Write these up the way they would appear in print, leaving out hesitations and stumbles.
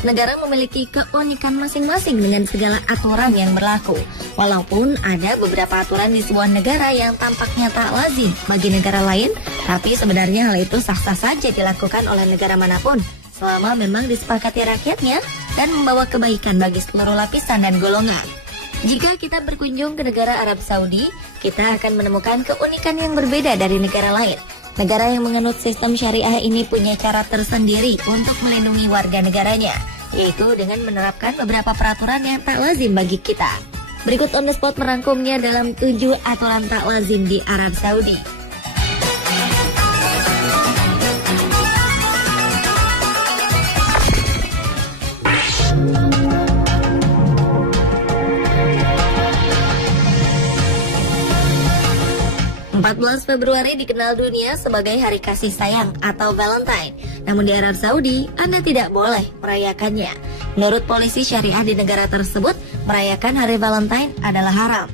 Setiap negara memiliki keunikan masing-masing dengan segala aturan yang berlaku. Walaupun ada beberapa aturan di sebuah negara yang tampaknya tak lazim bagi negara lain, tapi sebenarnya hal itu sah-sah saja dilakukan oleh negara manapun, selama memang disepakati rakyatnya dan membawa kebaikan bagi seluruh lapisan dan golongan. Jika kita berkunjung ke negara Arab Saudi, kita akan menemukan keunikan yang berbeda dari negara lain. Negara yang menganut sistem syariah ini punya cara tersendiri untuk melindungi warga negaranya, yaitu dengan menerapkan beberapa peraturan yang tak lazim bagi kita. Berikut On The Spot merangkumnya dalam 7 aturan tak lazim di Arab Saudi. (14 Februari dikenal dunia sebagai Hari Kasih Sayang atau Valentine. Namun di Arab Saudi, Anda tidak boleh merayakannya. Menurut polisi syariah di negara tersebut, merayakan Hari Valentine adalah haram.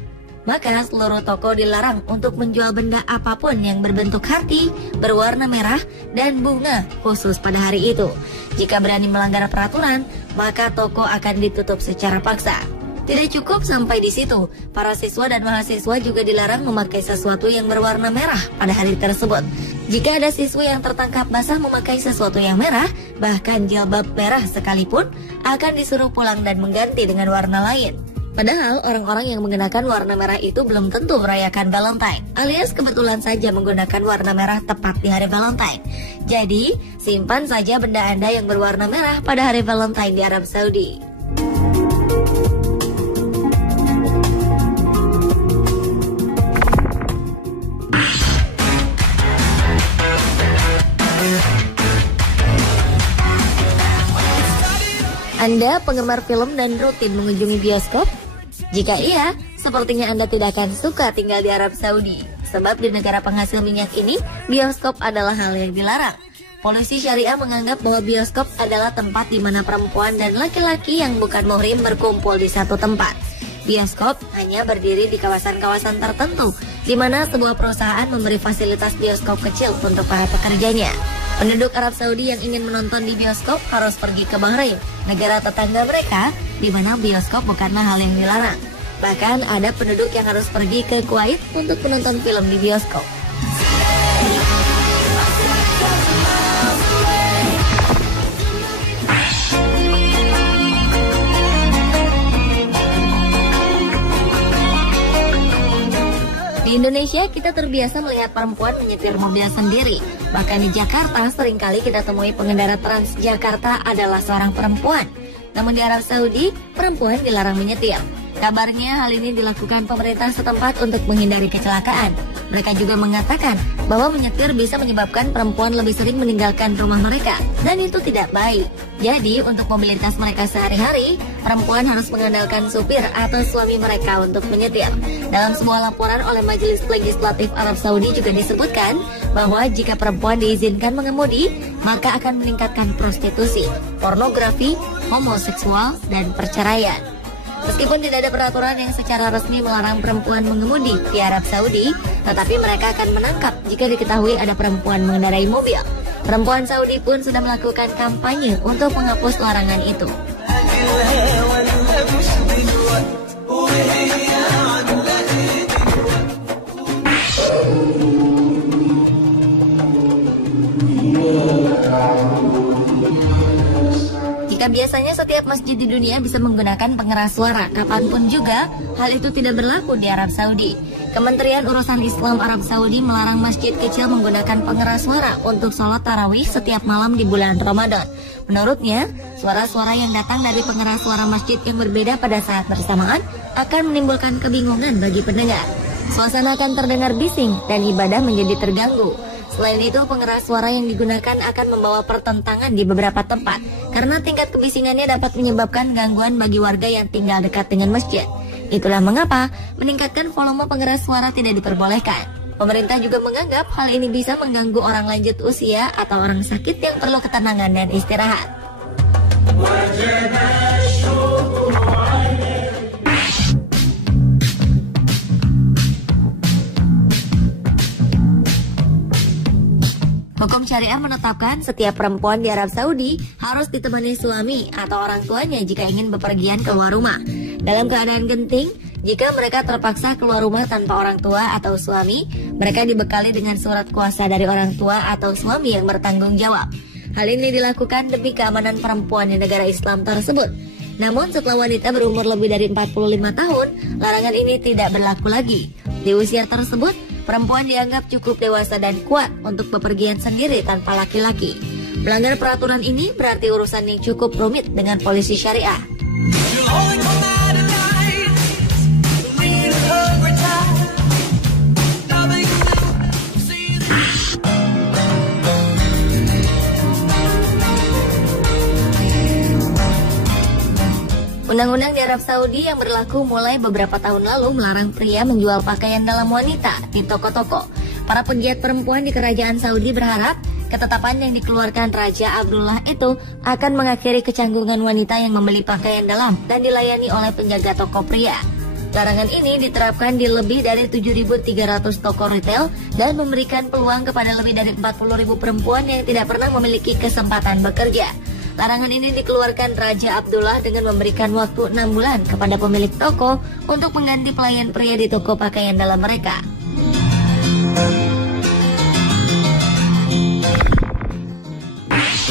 Maka seluruh toko dilarang untuk menjual benda apapun yang berbentuk hati, berwarna merah, dan bunga khusus pada hari itu. Jika berani melanggar peraturan, maka toko akan ditutup secara paksa. Tidak cukup sampai di situ, para siswa dan mahasiswa juga dilarang memakai sesuatu yang berwarna merah pada hari tersebut. Jika ada siswa yang tertangkap basah memakai sesuatu yang merah, bahkan jilbab merah sekalipun, akan disuruh pulang dan mengganti dengan warna lain. Padahal orang-orang yang mengenakan warna merah itu belum tentu merayakan Valentine, alias kebetulan saja menggunakan warna merah tepat di hari Valentine. Jadi, simpan saja benda Anda yang berwarna merah pada hari Valentine di Arab Saudi. Anda penggemar film dan rutin mengunjungi bioskop? Jika iya, sepertinya Anda tidak akan suka tinggal di Arab Saudi. Sebab di negara penghasil minyak ini, bioskop adalah hal yang dilarang. Polisi syariah menganggap bahwa bioskop adalah tempat di mana perempuan dan laki-laki yang bukan muhrim berkumpul di satu tempat. Bioskop hanya berdiri di kawasan-kawasan tertentu, di mana sebuah perusahaan memberi fasilitas bioskop kecil untuk para pekerjanya. Penduduk Arab Saudi yang ingin menonton di bioskop harus pergi ke Bahrain, negara tetangga mereka, di mana bioskop bukanlah hal yang dilarang. Bahkan ada penduduk yang harus pergi ke Kuwait untuk menonton film di bioskop. Di Indonesia, kita terbiasa melihat perempuan menyetir mobil sendiri. Bahkan di Jakarta, seringkali kita temui pengendara Transjakarta adalah seorang perempuan. Namun di Arab Saudi, perempuan dilarang menyetir. Kabarnya hal ini dilakukan pemerintah setempat untuk menghindari kecelakaan. Mereka juga mengatakan bahwa menyetir bisa menyebabkan perempuan lebih sering meninggalkan rumah mereka, dan itu tidak baik. Jadi, untuk mobilitas mereka sehari-hari, perempuan harus mengandalkan supir atau suami mereka untuk menyetir. Dalam sebuah laporan oleh Majelis Legislatif Arab Saudi juga disebutkan bahwa jika perempuan diizinkan mengemudi, maka akan meningkatkan prostitusi, pornografi, homoseksual, dan perceraian. Meskipun tidak ada peraturan yang secara resmi melarang perempuan mengemudi di Arab Saudi, tetapi mereka akan menangkap jika diketahui ada perempuan mengendarai mobil. Perempuan Saudi pun sudah melakukan kampanye untuk menghapus larangan itu. Jika biasanya setiap masjid di dunia bisa menggunakan pengeras suara kapanpun juga, hal itu tidak berlaku di Arab Saudi. Kementerian Urusan Islam Arab Saudi melarang masjid kecil menggunakan pengeras suara untuk sholat tarawih setiap malam di bulan Ramadan. Menurutnya, suara-suara yang datang dari pengeras suara masjid yang berbeda pada saat bersamaan akan menimbulkan kebingungan bagi pendengar. Suasana akan terdengar bising dan ibadah menjadi terganggu. Selain itu, pengeras suara yang digunakan akan membawa pertentangan di beberapa tempat karena tingkat kebisingannya dapat menyebabkan gangguan bagi warga yang tinggal dekat dengan masjid. Itulah mengapa meningkatkan volume pengeras suara tidak diperbolehkan. Pemerintah juga menganggap hal ini bisa mengganggu orang lanjut usia atau orang sakit yang perlu ketenangan dan istirahat. Hukum syariah menetapkan setiap perempuan di Arab Saudi harus ditemani suami atau orang tuanya jika ingin bepergian keluar rumah. Dalam keadaan genting, jika mereka terpaksa keluar rumah tanpa orang tua atau suami, mereka dibekali dengan surat kuasa dari orang tua atau suami yang bertanggung jawab. Hal ini dilakukan demi keamanan perempuan di negara Islam tersebut. Namun setelah wanita berumur lebih dari 45 tahun, larangan ini tidak berlaku lagi. Di usia tersebut, perempuan dianggap cukup dewasa dan kuat untuk bepergian sendiri tanpa laki-laki. Melanggar peraturan ini berarti urusan yang cukup rumit dengan polisi syariah. Undang-undang di Arab Saudi yang berlaku mulai beberapa tahun lalu melarang pria menjual pakaian dalam wanita di toko-toko. Para pegiat perempuan di kerajaan Saudi berharap ketetapan yang dikeluarkan Raja Abdullah itu akan mengakhiri kecanggungan wanita yang membeli pakaian dalam dan dilayani oleh penjaga toko pria. Larangan ini diterapkan di lebih dari 7.300 toko retail dan memberikan peluang kepada lebih dari 40.000 perempuan yang tidak pernah memiliki kesempatan bekerja. Larangan ini dikeluarkan Raja Abdullah dengan memberikan waktu 6 bulan kepada pemilik toko untuk mengganti pelayan pria di toko pakaian dalam mereka.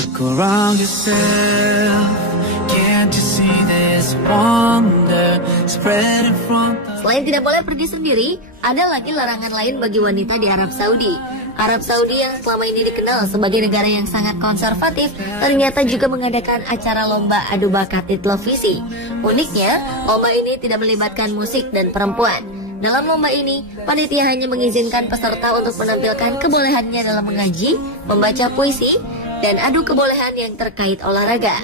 Look around yourself, can't you see this wonder spread in front of... Selain tidak boleh pergi sendiri, ada lagi larangan lain bagi wanita di Arab Saudi. Arab Saudi yang selama ini dikenal sebagai negara yang sangat konservatif, ternyata juga mengadakan acara lomba adu bakat di televisi. Uniknya, lomba ini tidak melibatkan musik dan perempuan. Dalam lomba ini, panitia hanya mengizinkan peserta untuk menampilkan kebolehannya dalam mengaji, membaca puisi, dan adu kebolehan yang terkait olahraga.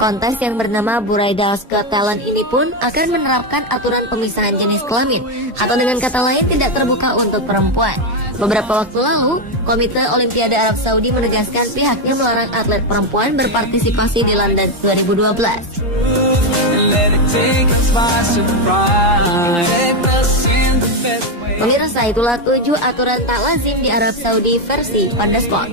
Kontes yang bernama Buraida's Got Talent ini pun akan menerapkan aturan pemisahan jenis kelamin, atau dengan kata lain tidak terbuka untuk perempuan. Beberapa waktu lalu, Komite Olimpiade Arab Saudi menegaskan pihaknya melarang atlet perempuan berpartisipasi di London 2012. Pemirsa, itulah 7 aturan tak lazim di Arab Saudi versi Pandespot.